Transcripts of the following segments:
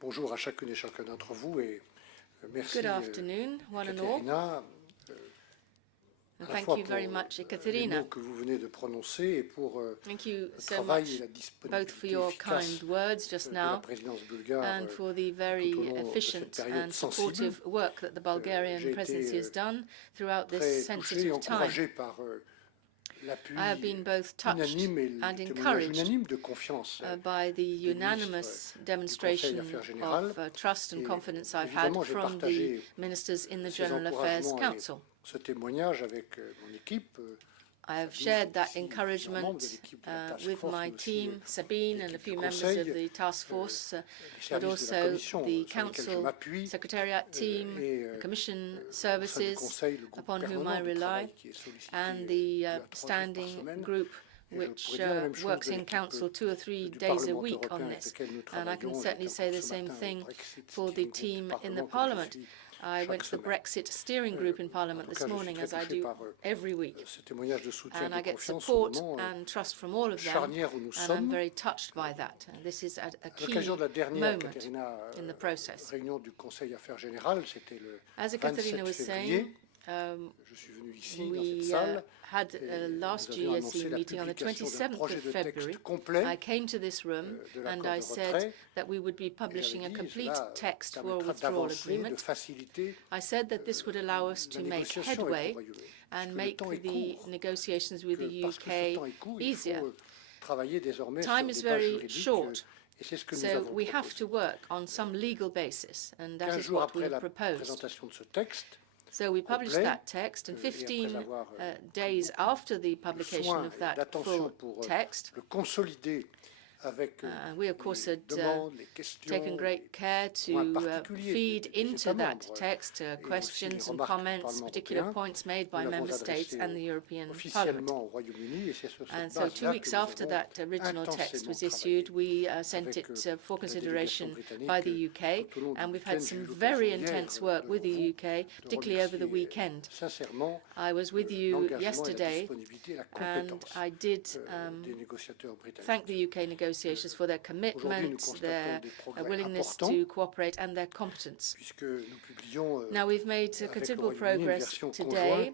Bonjour à chacune et chacun d'entre vous et merci Good afternoon, one and all. Caterina, And à la thank fois you pour very much, les Ekaterina. mots que vous venez de prononcer et pour Thank you le so travail much, et la both disponibilité for your efficace kind words just de la now présidence bulgare and for the tout au very long de cette efficient période and sensible. supportive work that the Bulgarian J'ai presidency été has done throughout this très touché et sensitive time. encouragé par l'appui I have been both touched unanime et and le témoignage encouraged unanime de confiance by the des unanimous ministres du demonstration Conseil Affaires Générales. of trust and Et confidence I've had évidemment, j'ai from the partagé ministers in the ces General Affairs encouragements et Council. ce témoignage avec mon équipe. I have shared that encouragement with my team, Sabine, and a few members of the task force, but also the Council Secretariat team, the Commission services upon whom I rely, and the standing group which works in Council 2 or 3 days a week on this. And I can certainly say the same thing for the team in the Parliament. I went to the BREXIT steering group in Parliament this morning, as I do every week. And I get support and trust from all of them, and I'm very touched by that. This is a key moment in the process. As Ekaterina was saying, we had a last GSE meeting on the 27th of February. I came to this room and I said that we would be publishing a complete text for a withdrawal agreement. I said that this would allow us to make headway and make the negotiations with the UK easier. Time is very short, so we have to work on some legal basis, and that is what we proposed. So we published that text, and 15 days after the publication of that full text, we, of course, had taken great care to feed into that text questions and comments, particular points made by Member States and the European Parliament. And so 2 weeks after that original text was issued, we sent it for consideration by the UK, and we've had some very intense work with the UK, particularly over the weekend. I was with you yesterday, and I did thank the UK negotiators for their commitment, their willingness to cooperate, and their competence. Now, we've made considerable progress today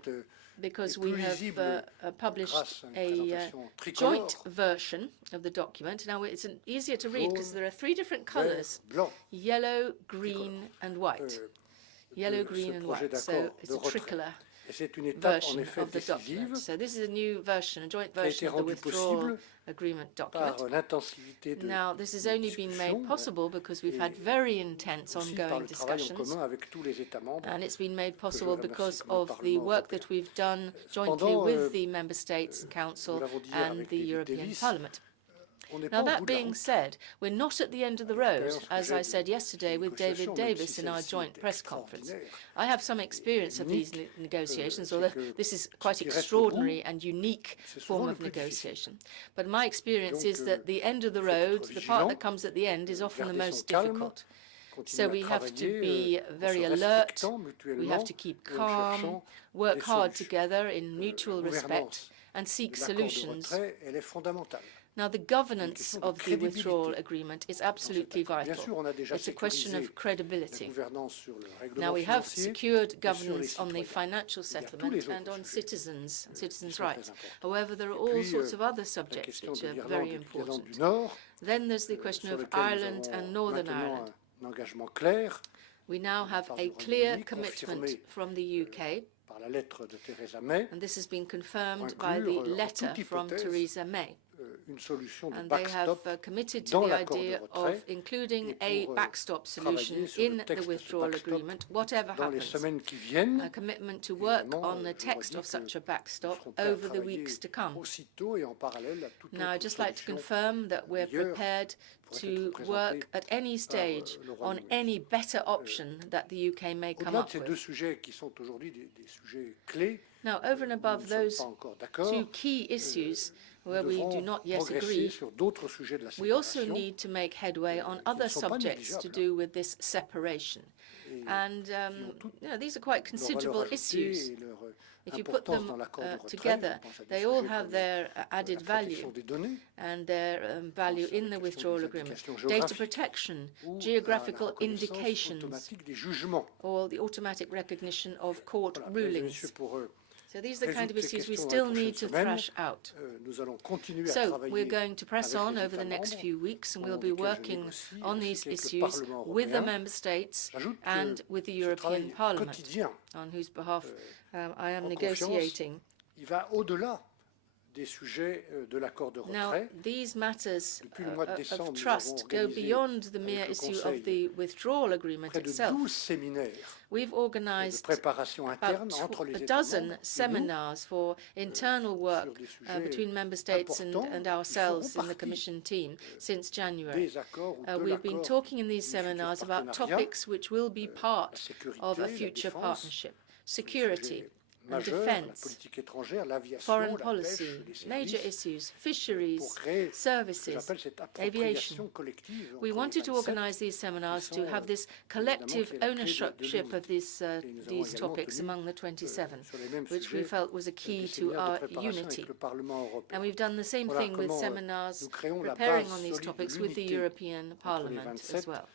because we have published a joint version of the document. Now, it's easier to read because there are 3 different colors: yellow, green, and white. Yellow, green, and white. So it's a tricolor version of the document. So this is a new version, a joint version of the withdrawal agreement document. Now, this has only been made possible because we've had very intense ongoing discussions, and it's been made possible because of the work that we've done jointly with the Member States and Council and the European Parliament. Now, that being said, we're not at the end of the road, as I said yesterday with David Davis in our joint press conference. I have some experience of these negotiations, although this is quite extraordinary and unique form of negotiation. But my experience is that the end of the road, the part that comes at the end, is often the most difficult. So we have to be very alert, we have to keep calm, work hard together in mutual respect, and seek solutions. Now, the governance of the withdrawal agreement is absolutely vital. It's a question of credibility. Now, we have secured governance on the financial settlement and on citizens and citizens' rights. However, there are all sorts of other subjects which are very important. Then there's the question of Ireland and Northern Ireland. We now have a clear commitment from the UK, and this has been confirmed by the letter from Theresa May. And they have committed to the idea of including a backstop solution in the withdrawal agreement, whatever happens. A commitment to work on the text of such a backstop over the weeks to come. Now, I'd just like to confirm that we're prepared to work at any stage on any better option that the UK may come up with. Now, over and above those 2 key issues where we do not yet agree, we also need to make headway on other subjects to do with this separation. And these are quite considerable issues. if you put them together, they all have their added value and their value in the withdrawal agreement. Data protection, geographical indications, or the automatic recognition of court rulings. So these are the kind of issues we still need to thrash out. So we're going to press on over the next few weeks, and we'll be working on these issues with the Member States and with the European Parliament, on whose behalf I am negotiating. Now, these matters of trust go beyond the mere issue of the withdrawal agreement itself. We've organized about a dozen seminars for internal work between Member States and ourselves in the Commission team since January. We've been talking in these seminars about topics which will be part of a future partnership: security and defense, foreign policy, major issues, fisheries, services, aviation. We wanted to organize these seminars to have this collective ownership of these topics among the 27, which we felt was a key to our unity. And we've done the same thing with seminars preparing on these topics with the European Parliament as well.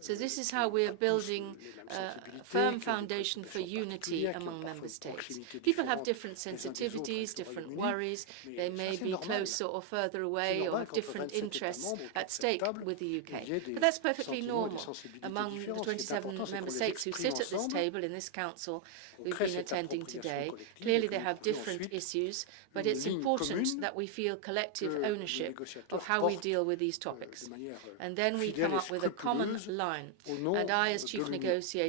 So this is how we are building a firm foundation for unity among Member States. People have different sensitivities, different worries. They may be closer or further away or have different interests at stake with the UK. But that's perfectly normal. Among the 27 Member States who sit at this table in this Council we've been attending today, clearly they have different issues, but it's important that we feel collective ownership of how we deal with these topics. And then we come up with a common line. And I, as chief negotiator,